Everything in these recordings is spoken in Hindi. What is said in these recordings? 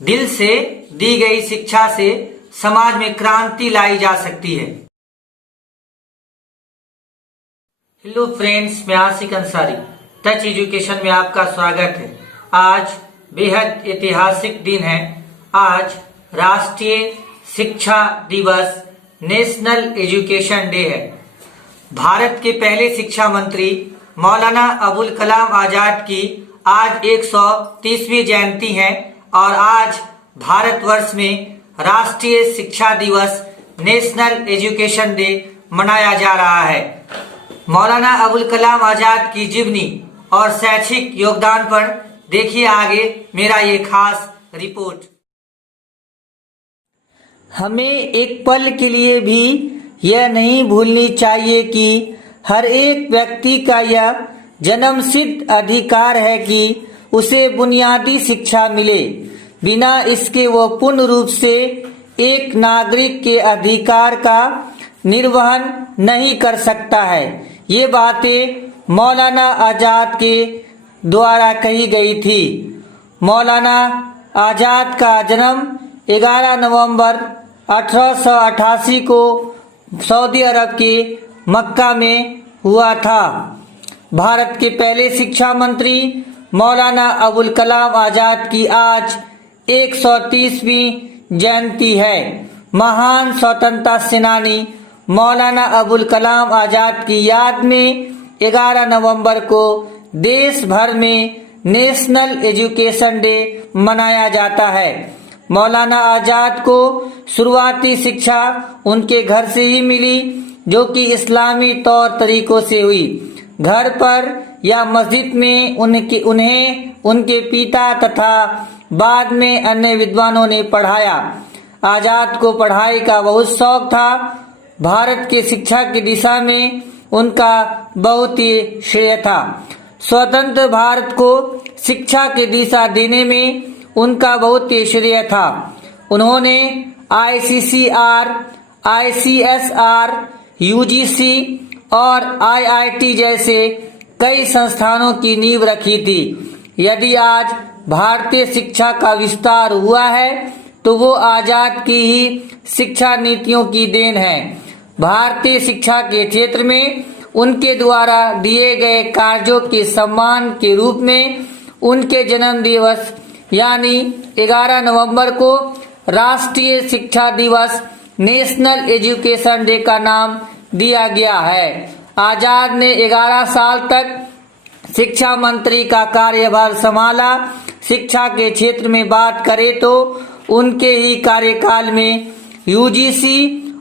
दिल से दी गई शिक्षा से समाज में क्रांति लाई जा सकती है। हेलो फ्रेंड्स, मैं आशिक अंसारी टच एजुकेशन में आपका स्वागत है। आज बेहद ऐतिहासिक दिन है। आज राष्ट्रीय शिक्षा दिवस, नेशनल एजुकेशन डे है। भारत के पहले शिक्षा मंत्री मौलाना अबुल कलाम आजाद की आज 130वीं जयंती है और आज भारतवर्ष में राष्ट्रीय शिक्षा दिवस, नेशनल एजुकेशन डे मनाया जा रहा है। मौलाना अबुल कलाम आजाद की जीवनी और शैक्षिक योगदान पर देखिए आगे मेरा ये खास रिपोर्ट। हमें एक पल के लिए भी यह नहीं भूलनी चाहिए कि हर एक व्यक्ति का यह जन्मसिद्ध अधिकार है कि उसे बुनियादी शिक्षा मिले। बिना इसके वो पूर्ण रूप से एक नागरिक के अधिकार का निर्वहन नहीं कर सकता है। ये बातें मौलाना आजाद के द्वारा कही गई थी। मौलाना आजाद का जन्म 11 नवंबर 1888 को सऊदी अरब के मक्का में हुआ था। भारत के पहले शिक्षा मंत्री मौलाना अबुल कलाम आजाद की आज 130वीं जयंती है। महान स्वतंत्रता सेनानी मौलाना अबुल कलाम आजाद की याद में 11 नवंबर को देश भर में नेशनल एजुकेशन डे मनाया जाता है। मौलाना आजाद को शुरुआती शिक्षा उनके घर से ही मिली, जो कि इस्लामी तौर तरीकों से हुई। घर पर या मस्जिद में उन्हें उनके पिता तथा बाद में अन्य विद्वानों ने पढ़ाया। आजाद को पढ़ाई का बहुत शौक था। भारत की शिक्षा की दिशा में उनका बहुत ही श्रेय था। स्वतंत्र भारत को शिक्षा की दिशा देने में उनका बहुत ही श्रेय था। उन्होंने ICCR, ICSR, UGC और IIT जैसे कई संस्थानों की नींव रखी थी। यदि आज भारतीय शिक्षा का विस्तार हुआ है तो वो आजाद की ही शिक्षा नीतियों की देन है। भारतीय शिक्षा के क्षेत्र में उनके द्वारा दिए गए कार्यों के सम्मान के रूप में उनके जन्म दिवस यानी 11 नवंबर को राष्ट्रीय शिक्षा दिवस, नेशनल एजुकेशन डे का नाम दिया गया है। आजाद ने 11 साल तक शिक्षा मंत्री का कार्यभार संभाला। शिक्षा के क्षेत्र में बात करें तो उनके ही कार्यकाल में UGC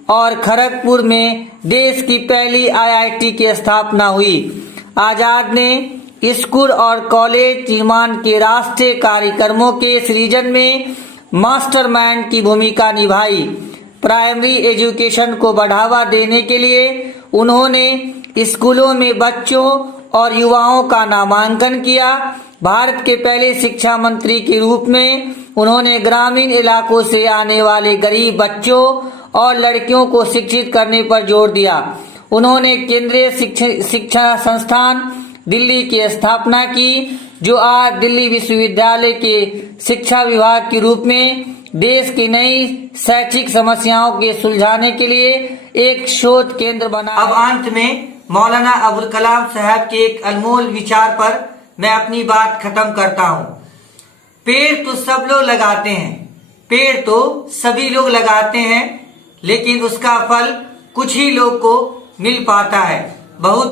और खड़गपुर में देश की पहली IIT की स्थापना हुई। आजाद ने स्कूल और कॉलेज निर्माण के राष्ट्रीय कार्यक्रमों के सृजन में मास्टरमाइंड की भूमिका निभाई। प्राइमरी एजुकेशन को बढ़ावा देने के लिए उन्होंने स्कूलों में बच्चों और युवाओं का नामांकन किया। भारत के पहले शिक्षा मंत्री के रूप में उन्होंने ग्रामीण इलाकों से आने वाले गरीब बच्चों और लड़कियों को शिक्षित करने पर जोर दिया। उन्होंने केंद्रीय शिक्षा संस्थान दिल्ली की स्थापना की, जो आज दिल्ली विश्वविद्यालय के शिक्षा विभाग के रूप में देश की नई शैक्षिक समस्याओं के सुलझाने के लिए एक शोध केंद्र बना। अब अंत में मौलाना अबुल कलाम साहब के एक अनमोल विचार पर मैं अपनी बात खत्म करता हूँ। पेड़ तो सब लोग लगाते हैं, पेड़ तो सभी लोग लगाते हैं, लेकिन उसका फल कुछ ही लोग को मिल पाता है। बहुत